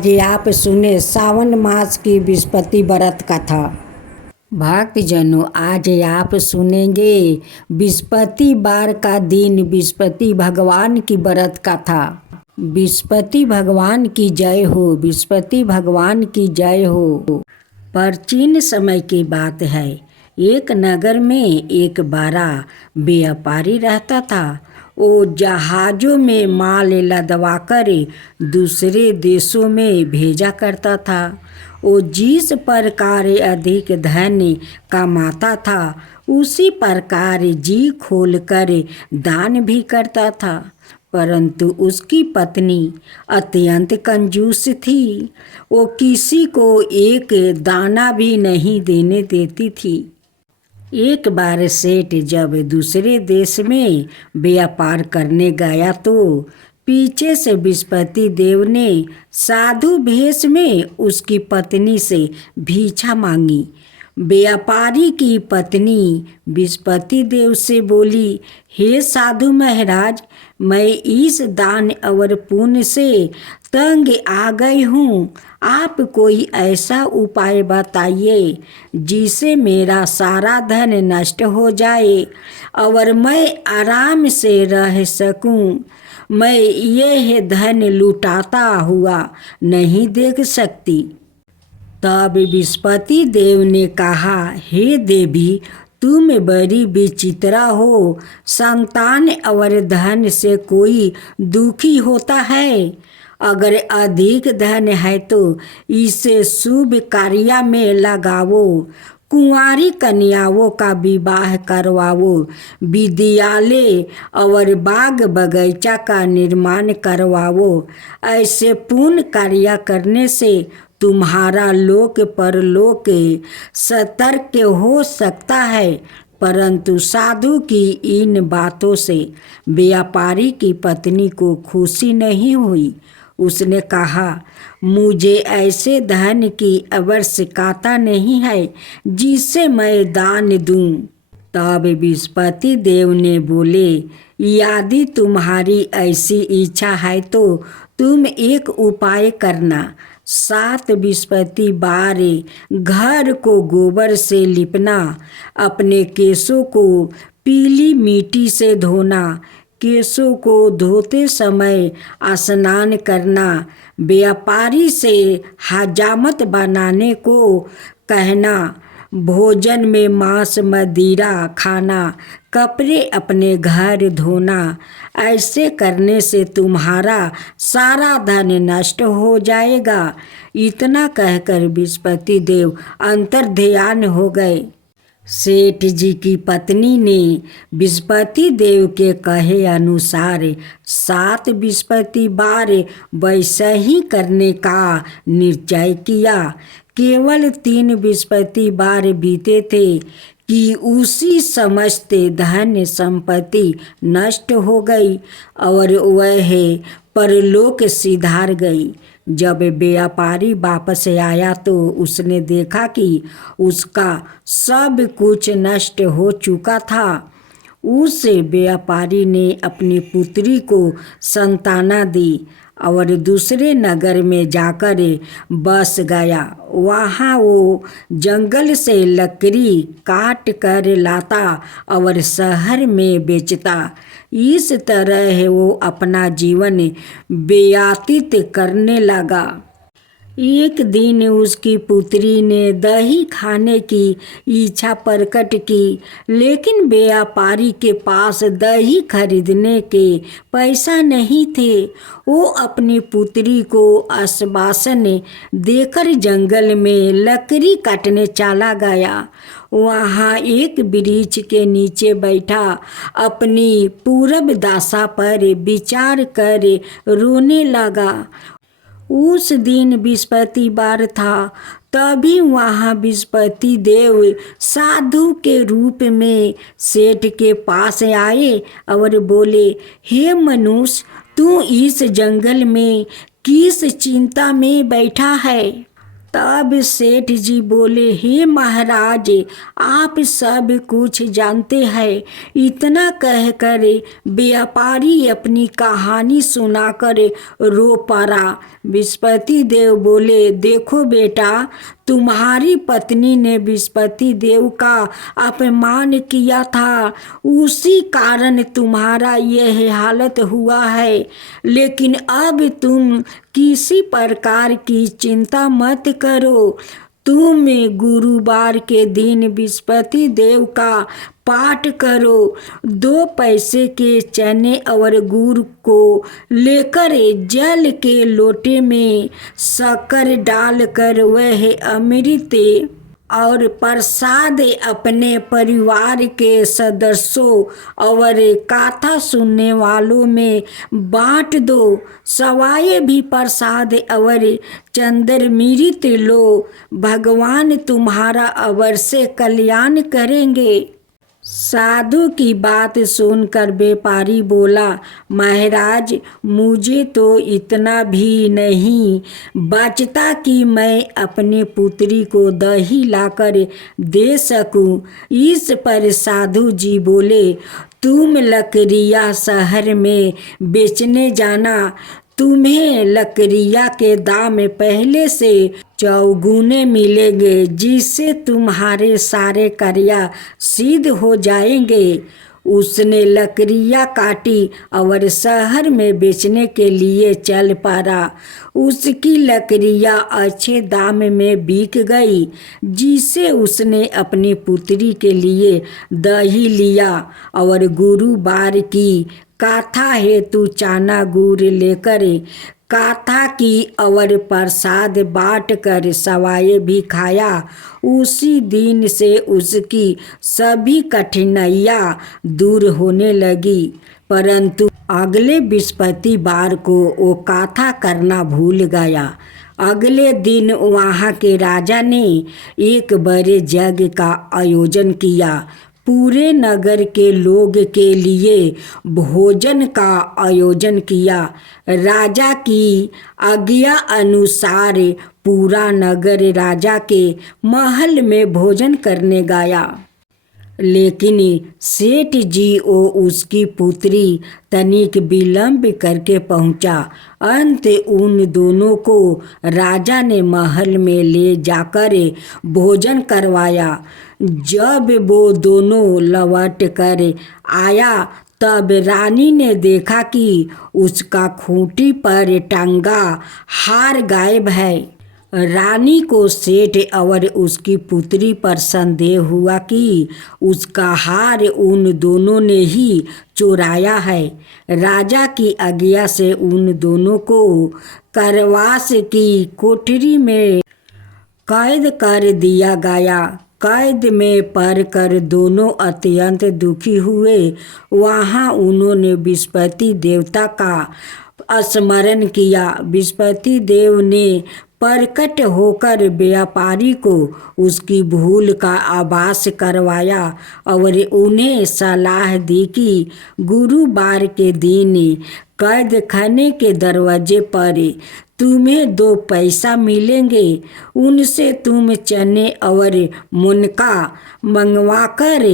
आज आप सुने सावन मास की विस्पति व्रत कथा। भक्तजनों, आज आप सुनेंगे विस्पति बार का दिन, विस्पति भगवान की व्रत कथा। विस्पति भगवान की जय हो, विस्पति भगवान की जय हो। प्राचीन समय की बात है। एक नगर में एक बड़ा व्यापारी रहता था। वो जहाज़ों में माल लदवाकर दूसरे देशों में भेजा करता था। वो जिस प्रकार अधिक धन कमाता था, उसी प्रकार जी खोलकर दान भी करता था। परंतु उसकी पत्नी अत्यंत कंजूस थी। वो किसी को एक दाना भी नहीं देने देती थी। एक बार सेठ जब दूसरे देश में व्यापार करने गया तो पीछे से विस्पति देव ने साधु भेष में उसकी पत्नी से भिक्षा मांगी। व्यापारी की पत्नी विस्पति देव से बोली, हे साधु महाराज, मैं इस दान और पुण्य से तंग आ गई हूँ। आप कोई ऐसा उपाय बताइए जिससे मेरा सारा धन नष्ट हो जाए और मैं आराम से रह सकूं। मैं यह धन लुटाता हुआ नहीं देख सकती। तब विस्पति देव ने कहा, हे देवी, तुम बड़ी विचित्रा हो। संतान और धन से कोई दुखी होता है। अगर अधिक धन है तो इसे शुभ कार्य में लगाओ। कुंवारी कन्याओं का विवाह करवाओ। विद्यालय और बाग बगीचा का निर्माण करवाओ। ऐसे पुण्य कार्य करने से तुम्हारा लोक परलोक सतर्क हो सकता है। परंतु साधु की इन बातों से व्यापारी की पत्नी को खुशी नहीं हुई। उसने कहा, मुझे ऐसे धन की आवश्यकता नहीं है जिससे मैं दान दूं। तब विस्पति देव ने बोले, यदि तुम्हारी ऐसी इच्छा है तो तुम एक उपाय करना। 7 विस्पति बार घर को गोबर से लिपना, अपने केशों को पीली मिट्टी से धोना, केशों को धोते समय स्नान करना, व्यापारी से हजामत बनाने को कहना, भोजन में मांस मदिरा खाना, कपड़े अपने घर धोना। ऐसे करने से तुम्हारा सारा धन नष्ट हो जाएगा। इतना कहकर विस्पति देव अंतर्ध्यान हो गए। सेठ जी की पत्नी ने विस्पति देव के कहे अनुसार 7 विस्पति बार वैसा ही करने का निश्चय किया। केवल 3 विस्पति बार बीते थे कि उसी समस्त धन संपत्ति नष्ट हो गई और वह परलोक सिधार गई। जब व्यापारी वापस आया तो उसने देखा कि उसका सब कुछ नष्ट हो चुका था। उस व्यापारी ने अपनी पुत्री को संताना दी और दूसरे नगर में जाकर बस गया। वहाँ वो जंगल से लकड़ी काट कर लाता और शहर में बेचता। इस तरह वो अपना जीवन व्यतीत करने लगा। एक दिन उसकी पुत्री ने दही खाने की इच्छा प्रकट की, लेकिन व्यापारी के पास दही खरीदने के पैसा नहीं थे। वो अपनी पुत्री को आश्वासन देकर जंगल में लकड़ी काटने चला गया। वहाँ एक वृक्ष के नीचे बैठा अपनी पूर्व दशा पर विचार कर रोने लगा। उस दिन विस्पति बार था। तभी वहाँ विस्पति देव साधु के रूप में सेठ के पास आए और बोले, हे मनुष्य, तू इस जंगल में किस चिंता में बैठा है? तब सेठ जी बोले, हे महाराज, आप सब कुछ जानते हैं। इतना कहकर व्यापारी अपनी कहानी सुनाकर रो पड़ा। बृहस्पति देव बोले, देखो बेटा, तुम्हारी पत्नी ने बृहस्पति देव का अपमान किया था, उसी कारण तुम्हारा यह हालत हुआ है। लेकिन अब तुम किसी प्रकार की चिंता मत करो। तुम गुरुवार के दिन बृहस्पति देव का पाठ करो। 2 पैसे के चने और गुड़ को लेकर जल के लोटे में शक्कर डालकर वह अमृत और प्रसाद अपने परिवार के सदस्यों और कथा सुनने वालों में बांट दो। सवाए भी प्रसाद और चंद्रमृत लो। भगवान तुम्हारा अवश्य कल्याण करेंगे। साधु की बात सुनकर व्यापारी बोला, महाराज, मुझे तो इतना भी नहीं बचता कि मैं अपनी पुत्री को दही लाकर दे सकूं। इस पर साधु जी बोले, तुम लकड़ियाँ शहर में बेचने जाना। तुम्हें लकड़ियाँ के दाम पहले से चौगुने मिलेंगे, जिससे तुम्हारे सारे कार्य सिद्ध हो जाएंगे। उसने लकड़ियाँ काटी और शहर में बेचने के लिए चल पड़ा। उसकी लकड़ियाँ अच्छे दाम में बिक गई, जिसे उसने अपनी पुत्री के लिए दही लिया और गुरुवार की कथा हेतु चना गुड़ लेकर कथा की और प्रसाद बांट कर सवाए भी खाया। उसी दिन से उसकी सभी कठिनाइयाँ दूर होने लगी। परंतु अगले बृहस्पतिवार को वो कथा करना भूल गया। अगले दिन वहाँ के राजा ने एक बड़े यज्ञ का आयोजन किया। पूरे नगर के लोग के लिए भोजन का आयोजन किया। राजा की आज्ञा अनुसार पूरा नगर राजा के महल में भोजन करने गया। लेकिन सेठ जी और उसकी पुत्री तनिक विलंब करके पहुंचा। अंत उन दोनों को राजा ने महल में ले जाकर भोजन करवाया। जब वो दोनों लौट कर आया, तब रानी ने देखा कि उसका खूंटी पर टंगा हार गायब है। रानी को सेठ और उसकी पुत्री पर संदेह हुआ कि उसका हार उन दोनों ने ही चुराया है। राजा की आज्ञा से उन दोनों को कारावास की कोठरी में कैद कर दिया गया। कैद में पड़कर दोनों अत्यंत दुखी हुए। वहाँ उन्होंने बृहस्पति देवता का स्मरण किया। बृहस्पति देव ने प्रकट होकर व्यापारी को उसकी भूल का आभास करवाया और उन्हें सलाह दी कि गुरुवार के दिन कैद खाने के दरवाजे पर तुम्हें 2 पैसा मिलेंगे। उनसे तुम चने और मुनका मंगवाकर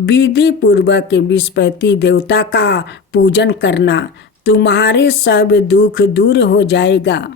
विधि पूर्वक बृहस्पति देवता का पूजन करना। तुम्हारे सब दुख दूर हो जाएगा।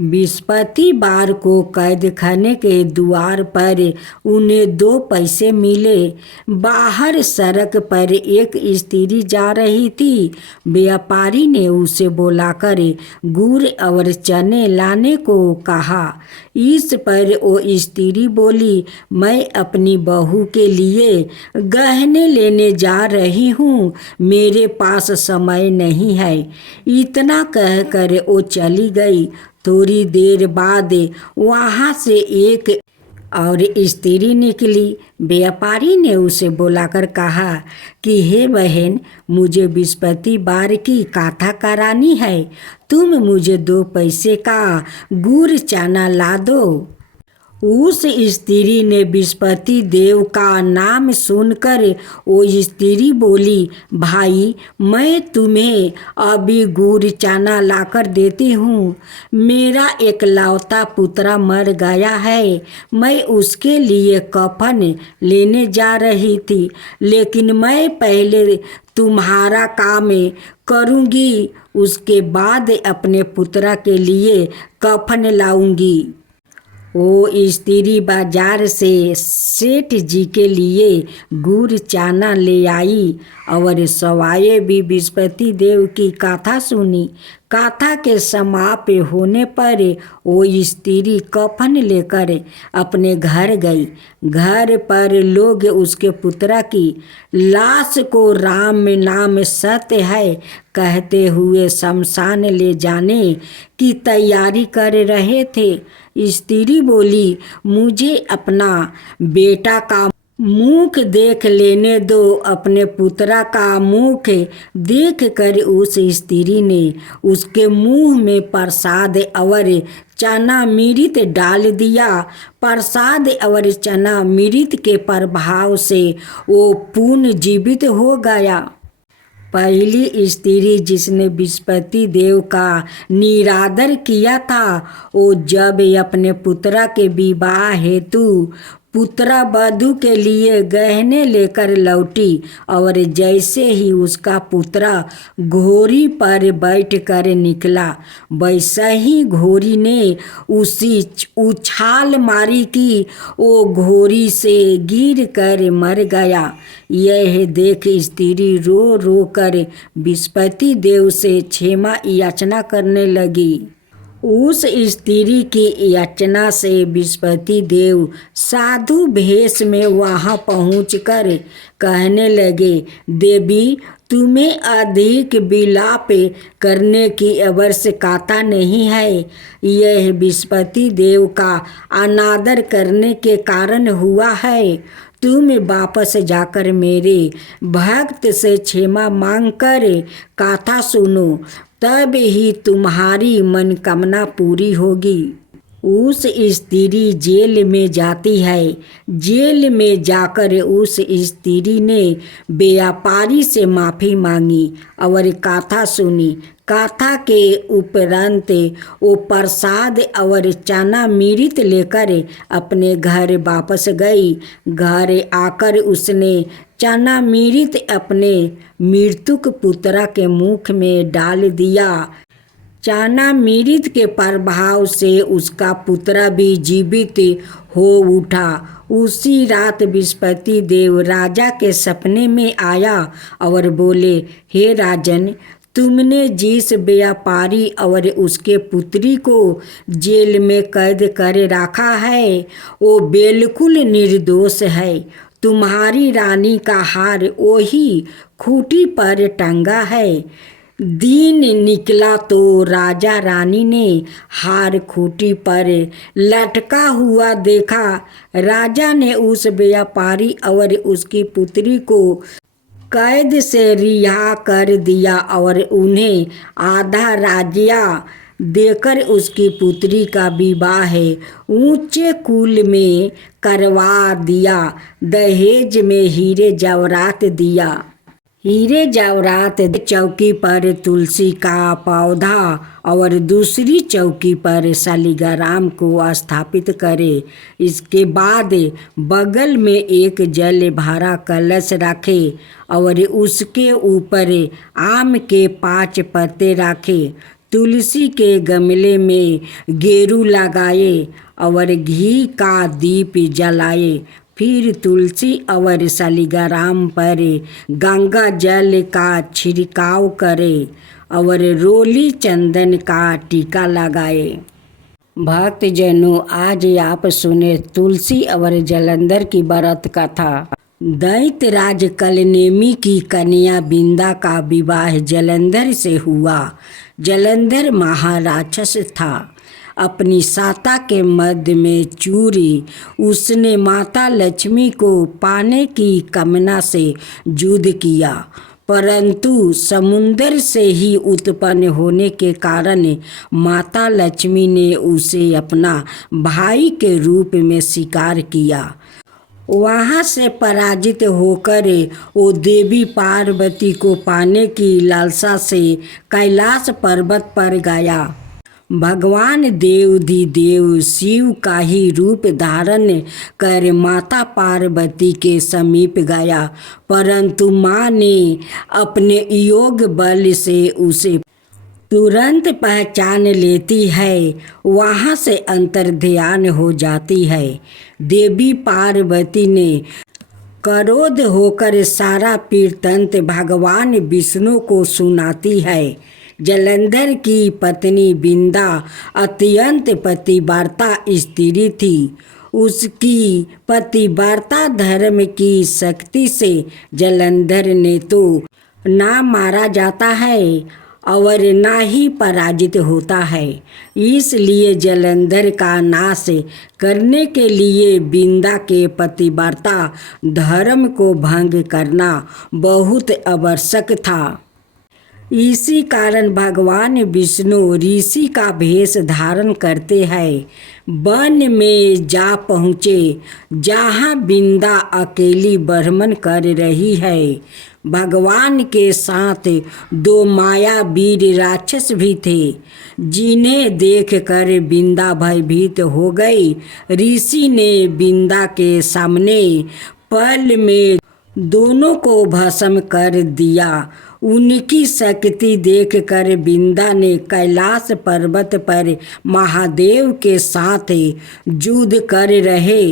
बृहस्पतिवार को कैद खाने के द्वार पर उन्हें 2 पैसे मिले। बाहर सड़क पर एक स्त्री जा रही थी। व्यापारी ने उसे बुलाकर गुड़ और चने लाने को कहा। इस पर वो स्त्री बोली, मैं अपनी बहू के लिए गहने लेने जा रही हूँ, मेरे पास समय नहीं है। इतना कहकर वो चली गई। थोड़ी देर बाद वहाँ से एक और स्त्री निकली। व्यापारी ने उसे बुलाकर कहा कि हे बहन, मुझे बृहस्पतिवार की कथा करानी है, तुम मुझे 2 पैसे का गुड़ चना ला दो। उस स्त्री ने बृहस्पति देव का नाम सुनकर वो स्त्री बोली, भाई मैं तुम्हें अभी गुड़ चना लाकर देती हूँ। मेरा एकलौता पुत्र मर गया है, मैं उसके लिए कफन लेने जा रही थी, लेकिन मैं पहले तुम्हारा काम करूँगी, उसके बाद अपने पुत्र के लिए कफन लाऊंगी। वो स्त्री बाजार से सेठ जी के लिए गुड़ चना ले आई और सवाए भी बृहस्पति देव की कथा सुनी। कथा के समाप्त होने पर वो स्त्री कफन लेकर अपने घर गई। घर पर लोग उसके पुत्र की लाश को राम नाम सत्य है कहते हुए शमशान ले जाने की तैयारी कर रहे थे। स्त्री बोली, मुझे अपना बेटा का मुख देख लेने दो। अपने पुत्र का मुख देख कर उस स्त्री ने उसके मुंह में प्रसाद और चना मृत डाल दिया। प्रसाद और चना मृत के प्रभाव से वो पुनर्जीवित हो गया। पहली स्त्री जिसने बृहस्पति देव का निरादर किया था, वो जब अपने पुत्र के विवाह हेतु पुत्र वधू के लिए गहने लेकर लौटी और जैसे ही उसका पुत्र घोड़ी पर बैठकर निकला, वैसा ही घोड़ी ने उसी उछाल मारी कि वो घोड़ी से गिर कर मर गया। यह देख स्त्री रो रो कर बृहस्पति देव से क्षमा याचना करने लगी। उस स्त्री की याचना से बृहस्पति देव साधु भेष में वहाँ पहुँचकर कहने लगे, देवी तुम्हें अधिक विलाप करने की आवश्यकता नहीं है। यह बृहस्पति देव का अनादर करने के कारण हुआ है। तुम वापस जाकर मेरे भक्त से क्षमा मांगकर कथा सुनो, तब ही तुम्हारी मनोकामना पूरी होगी। उस स्त्री जेल में जाती है। जेल में जाकर उस स्त्री ने व्यापारी से माफ़ी मांगी और कथा सुनी। कथा के उपरांत वो प्रसाद और चना मृत लेकर अपने घर वापस गई। घर आकर उसने चना मृत अपने मृतक पुत्र के मुख में डाल दिया। चना मृत के प्रभाव से उसका पुत्र भी जीवित हो उठा। उसी रात बृहस्पति देव राजा के सपने में आया और बोले, हे राजन, तुमने जिस व्यापारी और उसके पुत्री को जेल में कैद कर रखा है, वो बिल्कुल निर्दोष है। तुम्हारी रानी का हार वही खूंटी पर टंगा है। दिन निकला तो राजा रानी ने हार खूंटी पर लटका हुआ देखा। राजा ने उस व्यापारी और उसकी पुत्री को कैद से रिहा कर दिया और उन्हें आधा राज्य देकर उसकी पुत्री का विवाह ऊंचे कुल में करवा दिया। दहेज में हीरे जवाहरात दिया। हीरे जवाहरात चौकी पर तुलसी का पौधा और दूसरी चौकी पर शालिग्राम को स्थापित करे। इसके बाद बगल में एक जल भरा कलश रखे और उसके ऊपर आम के 5 पत्ते रखे। तुलसी के गमले में गेरू लगाए और घी का दीप जलाए। फिर तुलसी और शालिग्राम पर गंगा जल का छिड़काव करे और रोली चंदन का टीका लगाए। भक्तजनों, आज आप सुने तुलसी और जलंधर की व्रत कथा। दैत्यराज कलनेमी की कन्या बिंदा का विवाह जलंधर से हुआ। जलंधर महाराक्षस था। अपनी साता के मध्य में चूरी उसने माता लक्ष्मी को पाने की कामना से युद्ध किया। परंतु समुद्र से ही उत्पन्न होने के कारण माता लक्ष्मी ने उसे अपना भाई के रूप में स्वीकार किया। वहाँ से पराजित होकर वो देवी पार्वती को पाने की लालसा से कैलाश पर्वत पर गया। भगवान देवाधिदेव शिव का ही रूप धारण कर माता पार्वती के समीप गया, परंतु माँ ने अपने योग बल से उसे तुरंत पहचान लेती है, वहाँ से अंतर्ध्यान हो जाती है। देवी पार्वती ने क्रोध होकर सारा पीड़ित भगवान विष्णु को सुनाती है। जलंधर की पत्नी बिंदा अत्यंत पतिव्रता स्त्री थी। उसकी पतिव्रता धर्म की शक्ति से जलंधर ने तो ना मारा जाता है और ना ही पराजित होता है। इसलिए जलंधर का नाश करने के लिए बिंदा के पतिव्रता धर्म को भंग करना बहुत आवश्यक था। इसी कारण भगवान विष्णु ऋषि का भेष धारण करते हैं। वन में जा पहुँचे जहाँ बिंदा अकेली भ्रमण कर रही है। भगवान के साथ 2 मायावीर राक्षस भी थे, जिन्हें देखकर बिंदा भयभीत हो गई। ऋषि ने बिंदा के सामने पल में दोनों को भस्म कर दिया। उनकी शक्ति देखकर बिंदा ने कैलाश पर्वत पर महादेव के साथ युद्ध कर रहे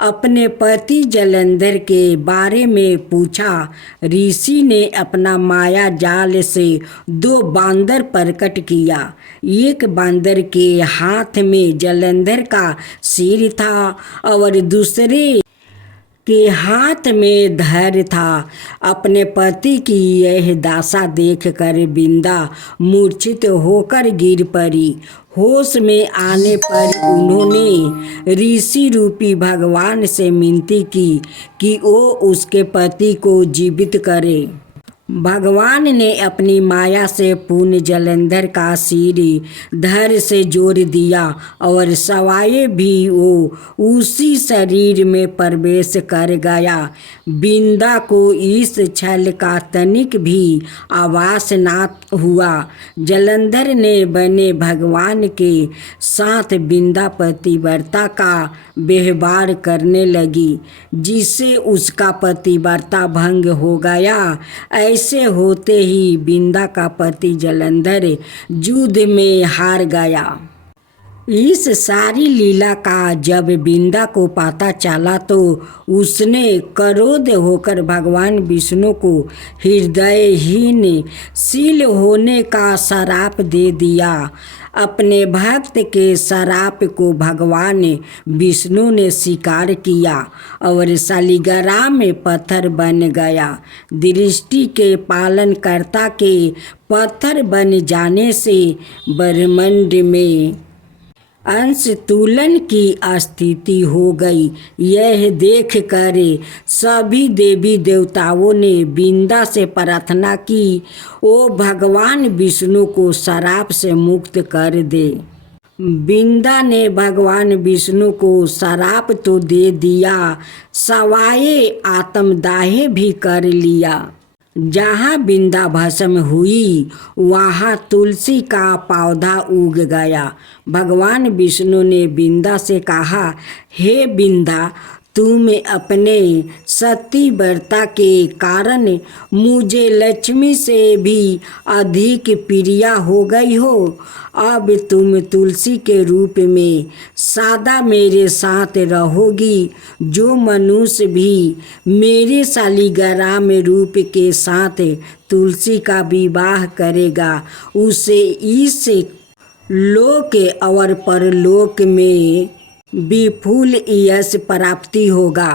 अपने पति जलंधर के बारे में पूछा। ऋषि ने अपना माया जाल से 2 बांदर प्रकट किया। एक बांदर के हाथ में जलंधर का सिर था और दूसरे के हाथ में धैर्य था। अपने पति की यह दशा देखकर बिंदा मूर्छित होकर गिर पड़ी। होश में आने पर उन्होंने ऋषि रूपी भगवान से विनती की कि वो उसके पति को जीवित करे। भगवान ने अपनी माया से पूर्ण जलंधर का सिर धड़ से जोड़ दिया और सवाए भी वो उसी शरीर में प्रवेश कर गया। बिंदा को इस छल का तनिक भी आभास ना हुआ। जलंधर ने बने भगवान के साथ बिंदा पतिव्रता का व्यवहार करने लगी, जिससे उसका पतिव्रता भंग हो गया। ऐसे होते ही बिंदा का पति जलंधर युद्ध में हार गया। इस सारी लीला का जब बिंदा को पता चला तो उसने क्रोध होकर भगवान विष्णु को हृदयहीन शील होने का श्राप दे दिया। अपने भक्त के श्राप को भगवान विष्णु ने स्वीकार किया और शालिग्राम में पत्थर बन गया। दृष्टि के पालनकर्ता के पत्थर बन जाने से ब्रह्मांड में अंशतुलन की स्थिति हो गई। यह देख कर सभी देवी देवताओं ने बिंदा से प्रार्थना की, ओ भगवान विष्णु को श्राप से मुक्त कर दे। बिंदा ने भगवान विष्णु को श्राप तो दे दिया, सवाए आत्मदाह भी कर लिया। जहाँ बिंदा भस्म हुई वहाँ तुलसी का पौधा उग गया। भगवान विष्णु ने बिंदा से कहा, हे बिंदा, तुम अपने सतीव्रता के कारण मुझे लक्ष्मी से भी अधिक प्रिय हो गई हो। अब तुम तुलसी के रूप में सदा मेरे साथ रहोगी। जो मनुष्य भी मेरे शालिग्राम रूप के साथ तुलसी का विवाह करेगा, उसे इस लोक और परलोक में विपुल यश प्राप्ति होगा।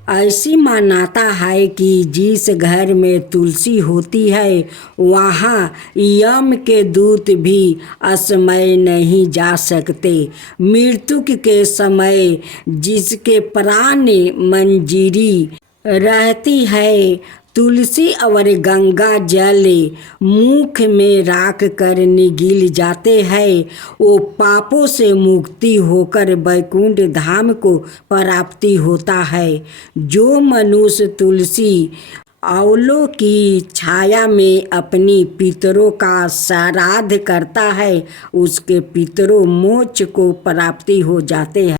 ऐसी मान्यता है कि जिस घर में तुलसी होती है वहाँ यम के दूत भी असमय नहीं जा सकते। मृत्यु के समय जिसके प्राण मंजीरी रहती है, तुलसी और गंगा जल मुख में राख कर निगल जाते हैं, वो पापों से मुक्ति होकर वैकुंठ धाम को प्राप्ति होता है। जो मनुष्य तुलसी औलों की छाया में अपनी पितरों का श्राद्ध करता है, उसके पितरों मोक्ष को प्राप्ति हो जाते हैं।